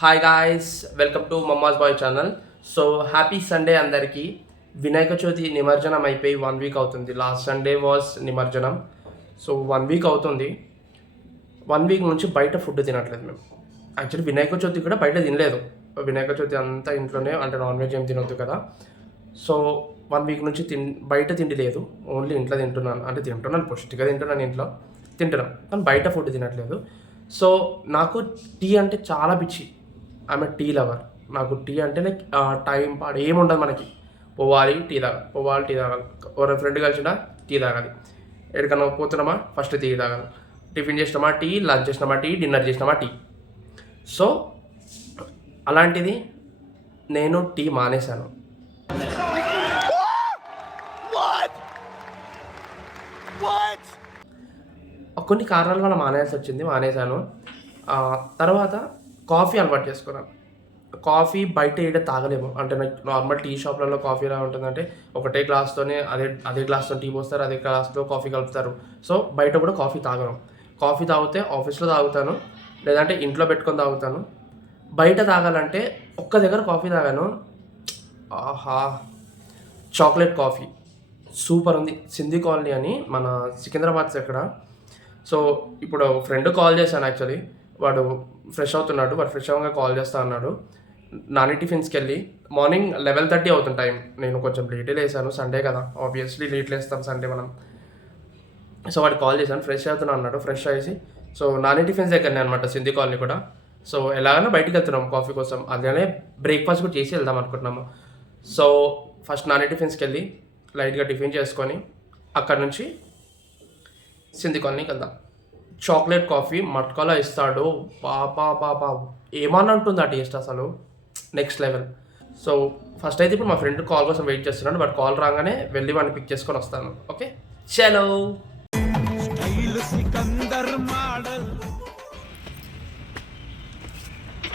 Hi guys, welcome to mumma's boy channel. So happy Sunday అందరికీ. వినాయక చవితి నిమజ్జనం అయిపోయి 1 week అవుతుంది. లాస్ట్ సండే వాజ్ నిమజ్జనం. సో 1 వీక్ అవుతుంది. 1 వీక్ నుంచి బయట ఫుడ్ తినట్లేదు మేము. యాక్చువల్లీ వినాయక చవితి కూడా బయట తినలేదు. వినాయక చవితి అంతా ఇంట్లోనే, అంటే నాన్ వెజ్ ఏం తినొద్దు కదా. సో 1 వీక్ నుంచి బయట తిండి లేదు, ఓన్లీ ఇంట్లో తింటున్నాను. అంటే తింటున్నాను, పుష్టిగా తింటున్నాను, ఇంట్లో తింటున్నాను, కానీ బయట ఫుడ్ తినట్లేదు. సో నాకు టీ అంటే చాలా పిచ్చి. ఆమె టీ లవర్. నాకు టీ అంటే లైక్ టైం పాడు ఏముండదు మనకి. పోవాలి టీ తాగాలి. ఎవరైనా ఫ్రెండ్ కలిసినా టీ తాగాలి. ఎక్కడికన్నా పోతున్నామా ఫస్ట్ టీ తాగాలి. టిఫిన్ చేసినామా టీ, లంచ్ చేసినామా టీ, డిన్నర్ చేసినామా టీ. సో అలాంటిది నేను టీ మానేశాను. కొన్ని కారణాల వల్ల మానేశాను. తర్వాత కాఫీ అలవాటు చేసుకున్నాను. కాఫీ బయట ఏడ తాగలేము. అంటే నార్మల్ టీ షాప్లలో కాఫీ ఎలా ఉంటుందంటే ఒకటే గ్లాస్తోనే అదే గ్లాస్తో టీ పోస్తారు, అదే గ్లాస్లో కాఫీ కలుపుతారు. సో బయట కూడా కాఫీ తాగను. కాఫీ తాగితే ఆఫీస్లో తాగుతాను, లేదంటే ఇంట్లో పెట్టుకొని తాగుతాను. బయట తాగాలంటే ఒక్క దగ్గర కాఫీ తాగాను. ఆహా, చాక్లెట్ కాఫీ సూపర్ ఉంది. సింధీ కాలనీ అని మన సికింద్రాబాద్ ఎక్కడ. సో ఇప్పుడు ఫ్రెండ్ కాల్ చేశాను. యాక్చువల్లీ వాడు ఫ్రెష్ అవుతున్నాడు. వాడు ఫ్రెష్ అవ్వగా కాల్ చేస్తా అన్నాడు. నాని టిఫిన్స్కి వెళ్ళి మార్నింగ్ 11:30 అవుతుంది టైం. నేను కొంచెం లేట్ లేసాను, సండే కదా, ఆబ్వియస్లీ లేట్ లేస్తాం సండే మనం. సో వాడు కాల్ చేశాను, ఫ్రెష్ అవుతున్నా అన్నాడు. ఫ్రెష్ అయ్యేసి సో నాని టిఫిన్స్ దగ్గరనే అనమాట, సింధీ కాలనీ కూడా. సో ఎలాగైనా బయటికి వెళ్తున్నాం కాఫీ కోసం. అలానే బ్రేక్ఫాస్ట్ కూడా చేసి వెళ్దాం అనుకుంటున్నాము. సో ఫస్ట్ నాని టిఫిన్స్కి వెళ్ళి లైట్గా టిఫిన్ చేసుకొని అక్కడ నుంచి సింధీ కాలనీకి వెళ్దాం. చాక్లెట్ కాఫీ మట్కాలో ఇస్తాడు. బాబా ఏమన్నా ఉంటుంది ఆ టేస్ట్, అసలు నెక్స్ట్ లెవెల్. సో ఫస్ట్ అయితే ఇప్పుడు మా ఫ్రెండ్ కాల్ కోసం వెయిట్ చేస్తున్నాడు. బట్ కాల్ రాగానే వెళ్ళి వాడిని పిక్ చేసుకొని వస్తాను. ఓకే, చలో.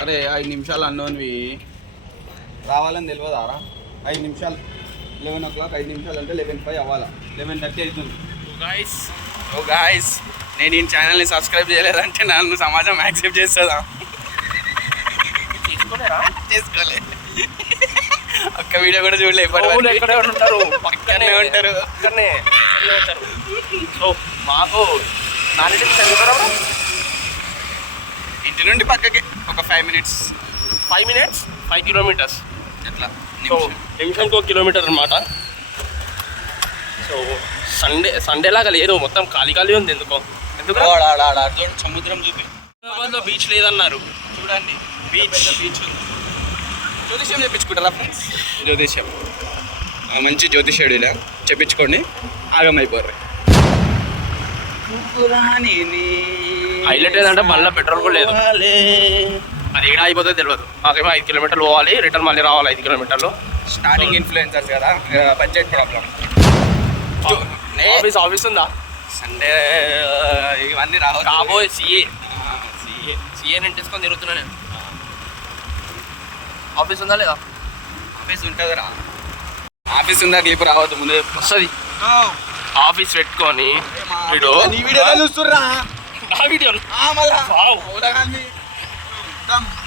అరే 5 నిమిషాలు అన్నోన్వి రావాలని తెలియదారా? 5 నిమిషాలు 11 o'clock, 5 నిమిషాలు అంటే 11:05 అవ్వాలా. 11:30 అవుతుంది. ఓ గాయ్స్, నేను ఈ ఛానల్ని సబ్స్క్రైబ్ చేయలేదంటే నన్ను సమాజం యాక్సెప్ట్ చేస్తుందా? చేసుకోలే, ఒక్క వీడియో కూడా చూడలే. ఎక్కడే ఉంటారు, పక్కనే ఉంటారు. సో మాకు నాని ఇంటి నుండి పక్కకి ఒక 5 minutes 5 kilometers ఎట్లా, నిమిషానికి 1 kilometer అనమాట. సో సండే లాగా లేదు, మొత్తం ఖాళీ ఉంది. ఎందుకు చూడండి, సముద్రం చూపి. బీచ్ లేదన్నారు, చూడండి బీచ్ ఉంది. జ్యోతిష్యం చెప్పించుకుంటారా ఫ్రెండ్స్? జ్యోతిష్యం మంచి జ్యోతిష్యుడు ఇలా చెప్పించుకోండి, ఆగమైపోర్రు. హైలైట్ ఏంటంటే మళ్ళీ పెట్రోల్ కూడా లేదు. అది ఏడా అయిపోతే తెలియదు. మాకేమో 5 kilometers పోవాలి, రిటర్న్ మళ్ళీ రావాలి 5 kilometers. స్టార్టింగ్ ఇన్ఫ్లుయెన్సర్స్ కదా, బడ్జెట్ ప్రాబ్లం. ఆఫీస్ ఉందా? సండే ఇవన్నీ రావు. కాబోయే సిఏ నేను తీసుకొని తిరుగుతున్నా నేను. ఆఫీస్ ఉందా లేదా? ఆఫీస్ ఉంటుంది రా. ఆఫీస్ ఉందా క్లిప్ రావద్దు, ముందే వస్తుంది. ఆఫీస్ పెట్టుకొని చూస్తుర్రా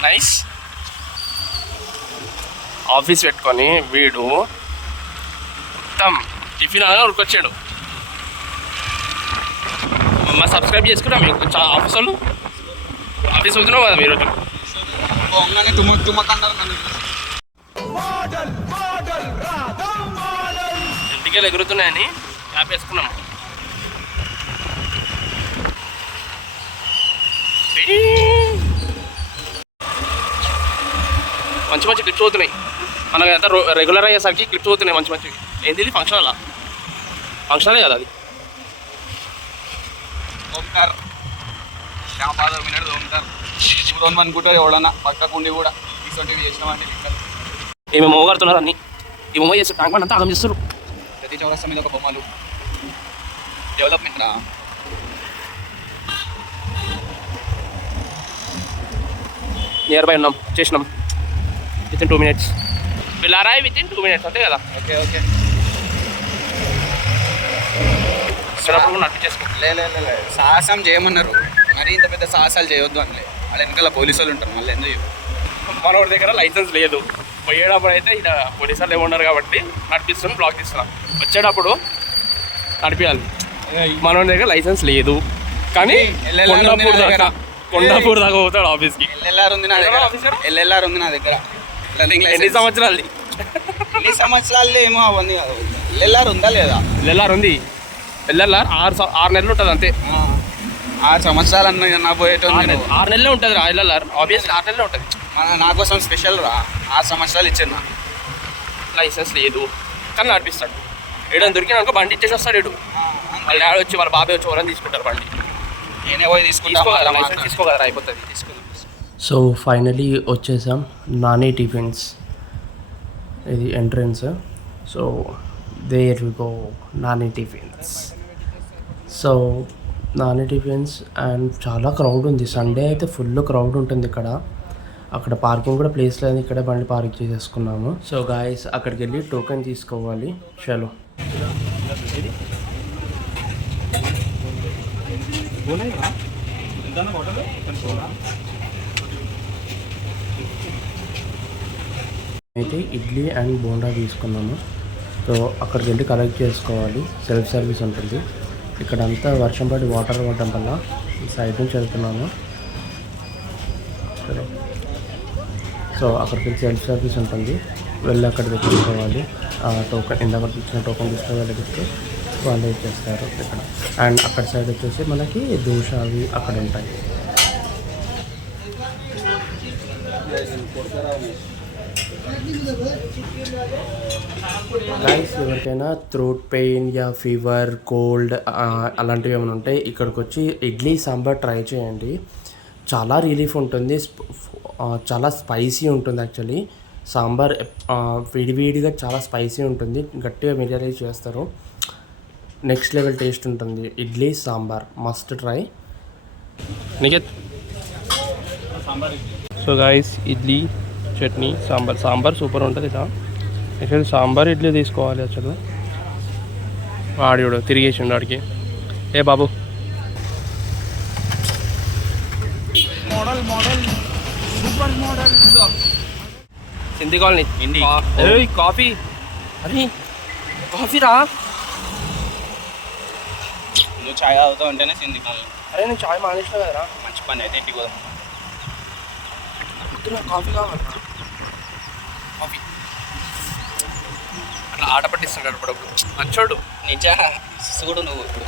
నైస్. ఆఫీస్ పెట్టుకొని వీడు మొత్తం టిఫిన్ అనగా ఉరికొచ్చాడు. మా సబ్స్క్రైబ్ చేసుకున్నా మీకు చాలా ఆఫీస్ వాళ్ళు. ఆఫీస్ అవుతున్నావు కదా మీరు. ఇంటికి ఎగురుతున్నాయని యాప్ వేసుకున్నాము. మంచి క్లిప్స్ అవుతున్నాయి మనకి. అంతా రెగ్యులర్ అయ్యేసరికి క్లిప్స్ అవుతున్నాయి మంచివి. ఏంది ఫంక్షనలే కదా అది. శ్యామాధవ్ వినడు ఓంకార్ ఊరం అనుకుంటా ఎవడన్నా పక్కకుండి కూడా ఇటువంటివి చేసినామంటే. ఏమేమి మోగడుతున్నారు అన్ని. ఈ బొమ్మ చేస్తే ట్యాంక్ బండ్ అంతా ఆగం చేస్తారు. ప్రతి చౌరస్తా మీద ఒక బొమ్మలు. డెవలప్మెంట్ రా. నియర్ బై ఉన్నాం, చేసినాం. వితిన్ 2 minutes వెళ్ళారా? వితిన్ 2 minutes అంతే కదా. ఓకే నడిపించేసుకో. సాహసం చేయమన్నారు, మరి ఇంత పెద్ద సాహసాలు చేయొద్దు అని. వాళ్ళ వెనకాల పోలీసు వాళ్ళు ఉంటారు, మళ్ళీ ఎందుకు మనోడి దగ్గర లైసెన్స్ లేదు. పోయేటప్పుడు అయితే ఇక్కడ పోలీసులు ఏమన్నారు కాబట్టి నడిపిస్తున్నాం, బ్లాక్ తీస్తున్నాం. వచ్చేటప్పుడు నడిపించాలి. మనోడి దగ్గర లైసెన్స్ లేదు కానీ కొండాపూర్ దాకా పోతాడు ఆఫీస్కి. ఎల్ఎల్ఆర్ ఉంది నా దగ్గర. ఎల్ఎల్ఆర్ ఉంది నా దగ్గర. ఎన్ని సంవత్సరాలు? ఎన్ని సంవత్సరాలు ఏమో అవన్నీ కాదు. ఎల్ఎల్ఆర్ ఉందా లేదా? ఎల్ఎల్ఆర్ ఉంది. ఎల్ఎల్ఆర్ 6 నెలలు ఉంటుంది అంతే. 6 సంవత్సరాలు అన్న పోయేటోంది. 6 నెలలే ఉంటుంది రా ఎల్ఎల్ఆర్. ఆబ్వియస్లీ 6 నెలలే ఉంటుంది. నా కోసం స్పెషల్ రా 6 సంవత్సరాలు ఇచ్చాను. లైసెన్స్ లేదు కానీ నడిపిస్తాడు. ఏడని దొరికిన అనుకో బండి ఇచ్చేసి వస్తాడు. ఏడు వాళ్ళ డాడీ వచ్చి వాళ్ళ బాబాయ్ వచ్చి వాళ్ళని తీసుకుంటారు బండి. నేనే పోయి తీసుకోగలరా అయిపోతుంది. సో ఫైనలీ వచ్చేసాం నాని టిఫిన్స్. ఇది entrance. So there we go Nani tiffins. So Nani tiffins and చాలా క్రౌడ్ ఉంది. సండే అయితే ఫుల్ క్రౌడ్ ఉంటుంది ఇక్కడ. అక్కడ పార్కింగ్ కూడా ప్లేస్ లేదు, ఇక్కడే బండి పార్క్ చేసేసుకున్నాము. సో గాయస్ అక్కడికి వెళ్ళి టోకెన్ తీసుకోవాలి. చలో అయితే ఇడ్లీ అండ్ బోండా తీసుకున్నాము. సో అక్కడికి వెళ్ళి కలెక్ట్ చేసుకోవాలి. సెల్ఫ్ సర్వీస్ ఉంటుంది. ఇక్కడంతా వర్షం పడి వాటర్ పడడం వల్ల ఈ సైడ్ నుంచి వెళ్తున్నాము. సరే, సో అక్కడికి వెళ్ళి సెల్ఫ్ సర్వీస్ ఉంటుంది. వెళ్ళి అక్కడ తెచ్చుకోవాలి. టోకెన్ ఇందాక ఇచ్చిన టోకెన్ తీసుకొని వెళ్ళిస్తే వాళ్ళు ఇచ్చేస్తారు ఇక్కడ. అండ్ అక్కడ సైడ్ వచ్చేసి మనకి దోశ అవి అక్కడ ఉంటాయి. గైస్ ఎవరికైనా throat pain yeah fever cold అలాంటివి ఏమైనా ఉంటాయి ఇక్కడికి వచ్చి ఇడ్లీ సాంబార్ ట్రై చేయండి. చాలా రిలీఫ్ ఉంటుంది. చాలా స్పైసీ ఉంటుంది. యాక్చువల్లీ సాంబార్ విడివిడిగా చాలా స్పైసీ ఉంటుంది. గట్టిగా మిరియాలు చేస్తారు. నెక్స్ట్ లెవెల్ టేస్ట్ ఉంటుంది. Idli sambar must try. Niketh. So guys idli chutney sambar super ఉంటుంది. ఇలా యాక్చువల్లీ సాంబార్ ఇడ్లీ తీసుకోవాలి. అసలు వాడు తిరిగేసిండు వాడికి. ఏ బాబు సింధీ కాలనీ కాఫీ. అరే కాఫీ రా. నువ్వు చాయ్ తాగుతావు అంటేనే సింధీ కాలనీ. అరే నేను చాయ్ మానేసిన కదరా. మంచి పని అయితే ఇంటికి పోదాం. కాఫీ కావాలి. కాఫీ అట్లా ఆట పట్టిస్తున్నాడు అప్పుడప్పుడు మంచోడు. నిజా చూడు నువ్వు ఇప్పుడు.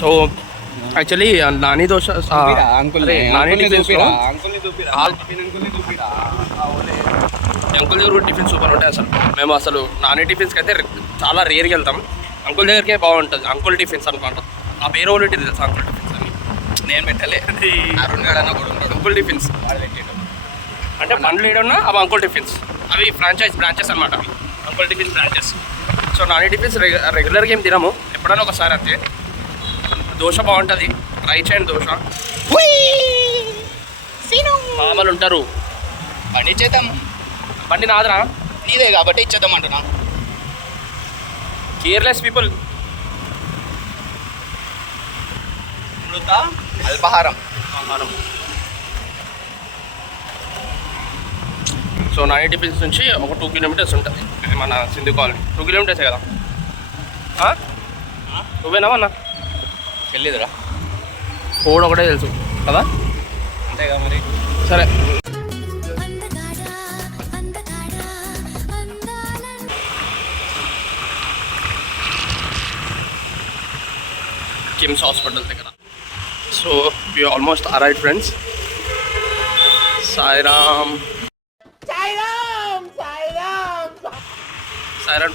సో యాక్చువల్లీ నాని దోశ అంకుల్ని దగ్గర టిఫిన్ సూపర్ ఉంటాయి. మేము అసలు నాని టిఫిన్స్కి అయితే చాలా రేర్గా వెళ్తాం. అంకుల్ దగ్గరికే బాగుంటుంది. అంకుల్ టిఫిన్స్ అనుకుంటాం. ఆ పేరు ఒకటి తెలుసు అంకుల్ టిఫిన్స్ అని. నేను పెట్టలే. అంకుల్ టిఫిన్స్ అంటే బండ్లు ఏడన్నా అవి అంకుల్ టిఫిన్స్. అవి బ్రాంచెస్ అనమాట. Uncle tiffins branches. So Nani tiffins రెగ్యులర్గా ఏం తినము, ఎప్పుడైనా ఒకసారి అంతే. దోశ బాగుంటుంది. ట్రై చేయండి దోశ. మామూలు ఉంటారు. బండి ఇచ్చేద్దాం. బండి నాదరా నీదే కాబట్టి ఇచ్చేద్దాం అంటున్నా. Careless people. అల్పాహారం. సో నాని టిఫిన్స్ నుంచి ఒక 2 కిలోమీటర్స్ ఉంటుంది మన సింధు కాలనీ. 2 కిలోమీటర్సే కదా. నువ్వేనావన్నా వెళ్ళిదురా కోడ్ ఒకటే తెలుసు కదా. అంతేగా మరి. సరే కిమ్స్ హాస్పిటల్ దగ్గర. So we almost arrived friends. Sairam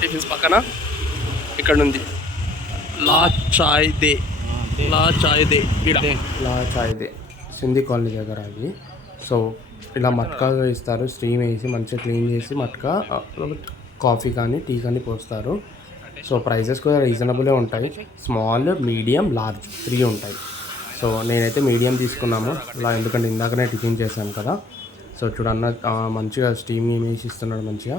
tiffins పక్కన ఇక్కడ ఉంది లా చాయ్ దే సింధీ కాలనీ దగ్గర అది. సో ఇలా మట్కా ఇస్తారు. స్టీమ్ వేసి మంచిగా క్లీన్ చేసి మట్కా కాఫీ కానీ టీ కానీ పోస్తారు. సో ప్రైజెస్ కూడా రీజనబులే ఉంటాయి. స్మాల్ మీడియం లార్జ్ 3 ఉంటాయి. సో నేనైతే మీడియం తీసుకున్నాము ఇలా, ఎందుకంటే ఇందాకనే టిఫిన్ చేశాను కదా. సో చూడన్న మంచిగా స్టీమ్ వేసి ఇస్తున్నాడు మంచిగా.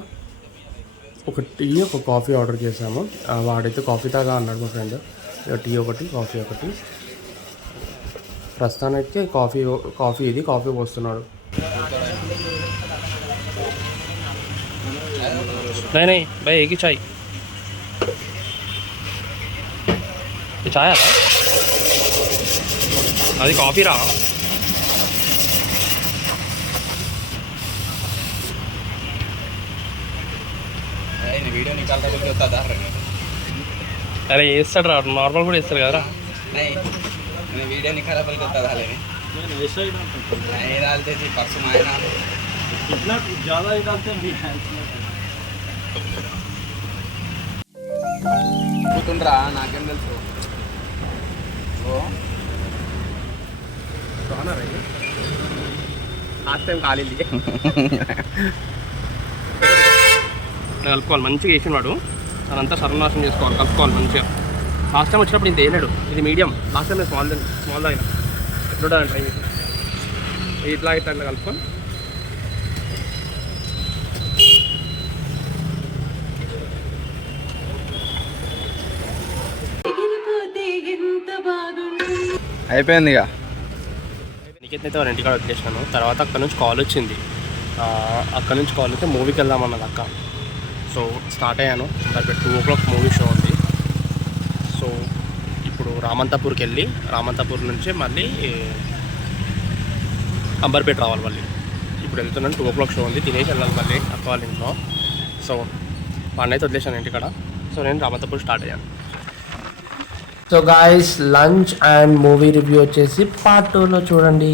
ఒక టీ ఒక కాఫీ ఆర్డర్ చేసాము. వాడైతే కాఫీ తాగా అన్నాడు మా ఫ్రెండ్. టీ ఒకటి కాఫీ ఒకటి. ప్రస్తుతానికి కాఫీ పోస్తున్నాడు. नहीं नहीं भाई एक ही चाय ये चाय आता అది కాఫీ రా వీడియో నికాల్తా बोल के होता था అరే వేస్తాడు రా నార్మల్ కూడా వేస్తారు కదరా नहीं मैंने वीडियो निकाला बोल के होता था लेने नहीं डालते थे परसों आए ना इतना ज़्यादा ही डालते हैं కూతుండ్రా నాకేం తెలుసు ఓ లాస్ట్ టైం కాలేదు కలుపుకోవాలి మంచిగా వేసిన వాడు అదంతా సర్వనాశనం చేసుకోవాలి కలుపుకోవాలి మంచిగా లాస్ట్ టైం వచ్చినప్పుడు ఇంత వేయలేడు ఇది మీడియం లాస్ట్ టైం స్మాల్ తాగిన ఎప్పుడు ట్రై చేసి ఇట్లా కలుపుకొని అయిపోయింది ఇక నికేత్ వాళ్ళ ఇంటికాడ వచ్చేసినాను తర్వాత అక్కడ నుంచి కాల్ వచ్చింది అక్కడ నుంచి కాల్ అయితే మూవీకి వెళ్దామన్నది అక్క సో స్టార్ట్ అయ్యాను ఇంకా 2 o'clock మూవీ షో ఉంది సో ఇప్పుడు రామంతాపూర్కి వెళ్ళి రామంతాపూర్ నుంచి మళ్ళీ అంబర్పేట రావాలి మళ్ళీ ఇప్పుడు వెళ్తున్నాను 2 o'clock షో ఉంది తినేసి వెళ్ళాలి మళ్ళీ అక్క వాళ్ళ ఇంట్లో సో వాడిని అయితే వదిలేసాను ఇంటికాడ సో నేను రామంతాపూర్ స్టార్ట్ అయ్యాను so guys lunch and movie review వచ్చేసి పార్ట్ 2లో చూడండి